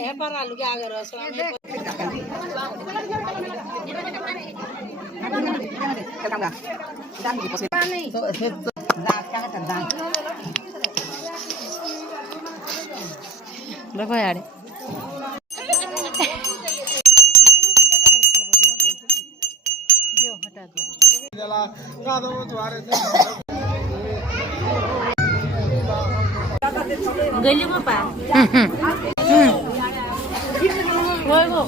हे para lu क्या करो स्वामी देखो यार जो हटा दो गली में पा वो वो